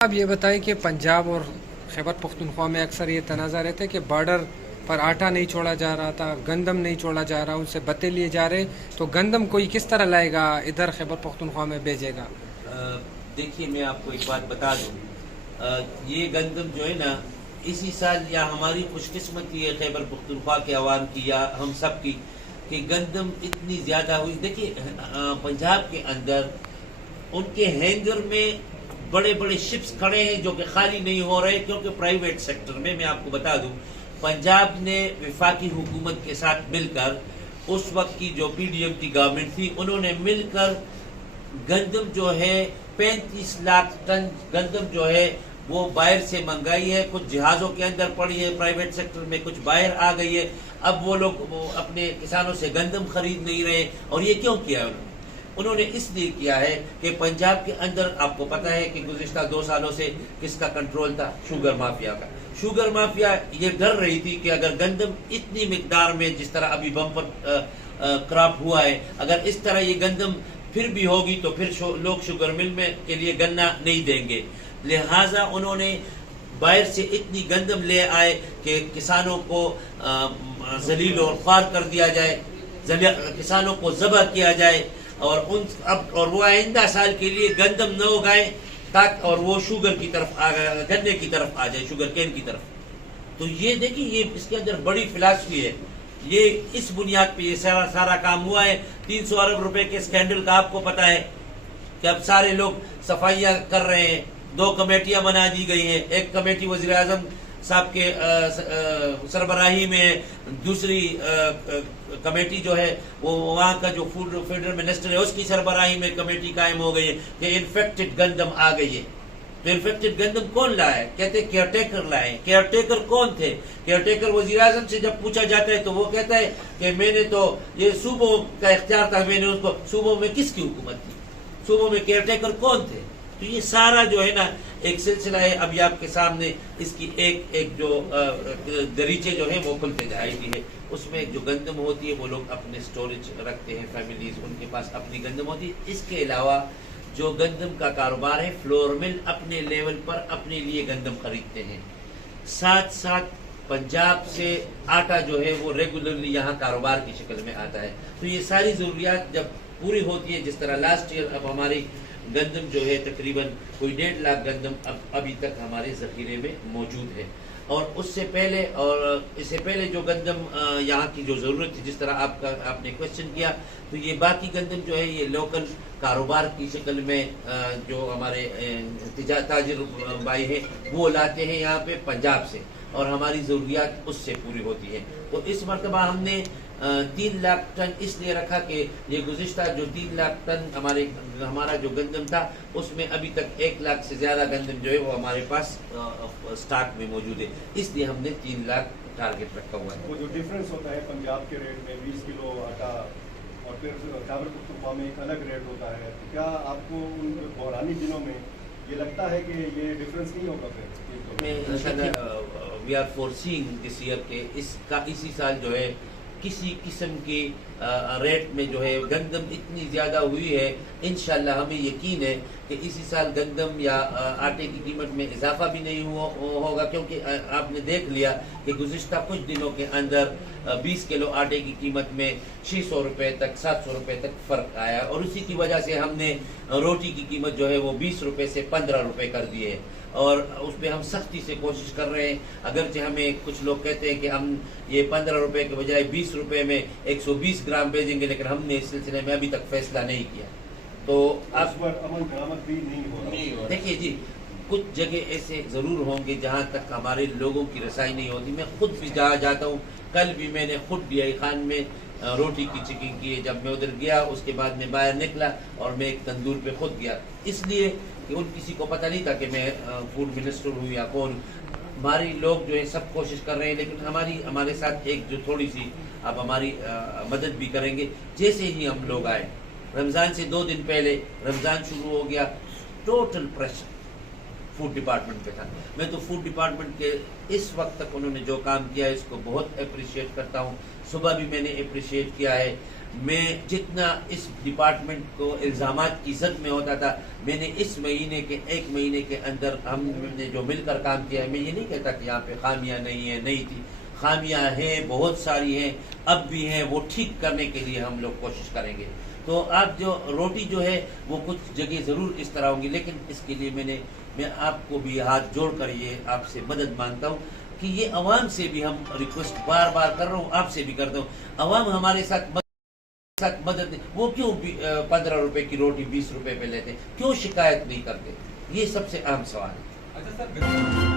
آپ یہ بتائیں کہ پنجاب اور خیبر پختونخوا میں اکثر یہ تنازع رہتے کہ بارڈر پر آٹا نہیں چھوڑا جا رہا تھا، گندم نہیں چھوڑا جا رہا، ان سے بتے لیے جا رہے، تو گندم کوئی کس طرح لائے گا ادھر خیبر پختونخوا میں بھیجے گا؟ دیکھیے میں آپ کو ایک بات بتا دوں، یہ گندم جو ہے نا اسی سال یا ہماری خوش قسمتی ہے خیبر پختونخوا کے عوام کی یا ہم سب کی کہ گندم اتنی زیادہ ہوئی. دیکھیے پنجاب کے اندر ان کے ہینگر میں بڑے بڑے شپس کھڑے ہیں جو کہ خالی نہیں ہو رہے کیونکہ پرائیویٹ سیکٹر میں آپ کو بتا دوں پنجاب نے وفاقی حکومت کے ساتھ مل کر اس وقت کی جو پی ڈی ایم کی گورنمنٹ تھی انہوں نے مل کر گندم جو ہے 35 لاکھ ٹن گندم جو ہے وہ باہر سے منگائی ہے، کچھ جہازوں کے اندر پڑی ہے پرائیویٹ سیکٹر میں، کچھ باہر آ گئی ہے. اب وہ لوگ اپنے کسانوں سے گندم خرید نہیں رہے. اور یہ کیوں کیا انہوں نے اس لیے کیا ہے کہ پنجاب کے اندر آپ کو پتا ہے کہ گزشتہ 2 سالوں سے کس کا کنٹرول تھا؟ شوگر مافیا کا. شوگر مافیا یہ ڈر رہی تھی کہ اگر گندم اتنی مقدار میں جس طرح ابھی بمپر کراپ ہوا ہے، اگر اس طرح یہ گندم پھر بھی ہوگی تو پھر لوگ شوگر مل میں کے لیے گنا نہیں دیں گے. لہٰذا انہوں نے باہر سے اتنی گندم لے آئے کہ کسانوں کو ذلیل اور خوار کر دیا جائے، کسانوں کو ذبح کیا جائے اور وہ آئندہ سال کے لیے گندم نہ اگائیں تاکہ اور وہ شوگر کی طرف گنے کی طرف آ جائے، شوگر کین کی طرف. تو یہ دیکھیے یہ اس کے اندر بڑی فلاسفی ہے. یہ اس بنیاد پہ یہ سارا کام ہوا ہے. 300 ارب روپے کے اسکینڈل کا آپ کو پتا ہے کہ اب سارے لوگ صفائیاں کر رہے ہیں. 2 کمیٹیاں بنا دی گئی ہیں، ایک کمیٹی وزیر اعظم صاحب کے سربراہی میں ہے، دوسری کمیٹی جو ہے وہ وہاں کا جو فوڈ فیڈرل منسٹر ہے اس کی سربراہی میں کمیٹی قائم ہو گئی ہے کہ انفیکٹڈ گندم آ گئی ہے. تو انفیکٹڈ گندم کون لائے؟ کہتے کیئر ٹیکر لائے. کیئر ٹیکر کون تھے؟ کیئر ٹیکر وزیر اعظم سے جب پوچھا جاتا ہے تو وہ کہتا ہے کہ میں نے تو یہ صوبوں کا اختیار تھا، میں نے اس کو صوبوں میں کس کی حکومت تھی؟ صوبوں میں کیئر ٹیکر کون تھے؟ تو یہ سارا جو ہے نا ایک سلسلہ ہے. ابھی آپ کے سامنے اس کی ایک جو دریچے جو ہیں وہ کھلتے جائے گی ہے. اس میں جو گندم ہوتی ہے وہ لوگ اپنے سٹوریج رکھتے ہیں، فیملیز ان کے پاس اپنی گندم ہوتی ہے. اس کے علاوہ جو گندم کا کاروبار ہے فلور مل اپنے لیول پر اپنے لیے گندم خریدتے ہیں. ساتھ ساتھ پنجاب سے آٹا جو ہے وہ ریگولرلی یہاں کاروبار کی شکل میں آتا ہے. تو یہ ساری ضروریات جب پوری ہوتی ہے، جس طرح لاسٹ ایئر اب ہماری گندم جو ہے تقریباً کوئی 1.5 لاکھ گندم ابھی تک ہمارے ذخیرے میں موجود ہے. اور اس سے پہلے جو گندم یہاں کی جو ضرورت تھی، جس طرح آپ نے کوشچن کیا، تو یہ باقی گندم جو ہے یہ لوکل کاروبار کی شکل میں جو ہمارے تاجر بھائی ہیں وہ لاتے ہیں یہاں پہ پنجاب سے، اور ہماری ضروریات اس سے پوری ہوتی ہیں. تو اس مرتبہ ہم نے 3 لاکھ ٹن اس لیے رکھا کہ یہ گزشتہ جو 3 لاکھ ٹن ہمارا جو گندم تھا اس میں ابھی تک 1 لاکھ سے زیادہ گندم جو ہے وہ ہمارے پاس سٹاک میں موجود ہے. اس لیے ہم نے 3 لاکھ ٹارگٹ رکھا ہوا ہے. وہ جو ڈفرینس ہوتا ہے پنجاب کے ریٹ میں 20 کلو آٹا اور پھر خیبر پختونخوا میں ایک الگ ریٹ ہوتا ہے، کیا آپ کو ان بحرانی دنوں میں یہ لگتا ہے کہ یہ ڈفرینس نہیں ہوگا پھر؟ We are foreseeing this year کہ اسی سال جو ہے کسی قسم کی ریٹ میں جو ہے گندم اتنی زیادہ ہوئی ہے. انشاءاللہ ہمیں یقین ہے کہ اسی سال گندم یا آٹے کی قیمت میں اضافہ بھی نہیں ہوگا، کیونکہ آپ نے دیکھ لیا کہ گزشتہ کچھ دنوں کے اندر 20 کلو آٹے کی قیمت میں 600 روپے تک 700 روپے تک فرق آیا، اور اسی کی وجہ سے ہم نے روٹی کی قیمت جو ہے وہ 20 روپے سے 15 روپے کر دیے. اور اس پہ ہم سختی سے کوشش کر رہے ہیں. اگرچہ ہمیں کچھ لوگ کہتے ہیں کہ ہم یہ 15 روپے کے بجائے 20 روپے میں 120 گرام بھیجیں گے، لیکن ہم نے اس سلسلے میں ابھی تک فیصلہ نہیں کیا. تو آپ دیکھیے جی کچھ جگہ ایسے ضرور ہوں گے جہاں تک ہمارے لوگوں کی رسائی نہیں ہوتی. میں خود بھی جہاں جاتا ہوں، کل بھی میں نے خود ڈی خان میں روٹی کی چیکنگ کی ہے. جب میں ادھر گیا اس کے بعد میں باہر نکلا اور میں ایک تندور پہ خود گیا، اس لیے کہ ان کسی کو پتہ نہیں تھا کہ میں فوڈ منسٹر ہوں یا کون. ہماری لوگ جو ہے سب کوشش کر رہے ہیں، لیکن ہمارے ساتھ ایک جو تھوڑی سی آپ ہماری مدد بھی کریں گے. جیسے ہی ہم لوگ آئے رمضان سے 2 دن پہلے رمضان شروع ہو گیا، ٹوٹل پریشر فوڈ ڈپارٹمنٹ پہ تھا. میں تو فوڈ ڈپارٹمنٹ کے اس وقت تک انہوں نے جو کام کیا ہے اس کو بہت اپریشیٹ کرتا ہوں. صبح بھی میں نے اپریشیٹ کیا ہے. میں جتنا اس ڈپارٹمنٹ کو الزامات کی زد میں ہوتا تھا، میں نے اس مہینے کے 1 مہینے کے اندر ہم نے جو مل کر کام کیا ہے، میں یہ نہیں کہتا کہ یہاں پہ خامیاں نہیں ہیں، نہیں تھی، خامیاں ہیں، بہت ساری ہیں، اب بھی ہیں، وہ ٹھیک کرنے کے لیے ہم لوگ کوشش کریں گے. تو آپ جو روٹی جو ہے وہ کچھ جگہ ضرور اس طرح ہوں گی، لیکن اس کے لیے میں آپ کو بھی ہاتھ جوڑ کر یہ آپ سے مدد مانگتا ہوں کہ یہ عوام سے بھی ہم ریکویسٹ بار بار کر رہا ہوں، آپ سے بھی کرتا ہوں، عوام ہمارے ساتھ مدد وہ کیوں 15 روپے کی روٹی 20 روپے پہ لیتے، کیوں شکایت نہیں کرتے؟ یہ سب سے اہم سوال ہے. اچھا سر،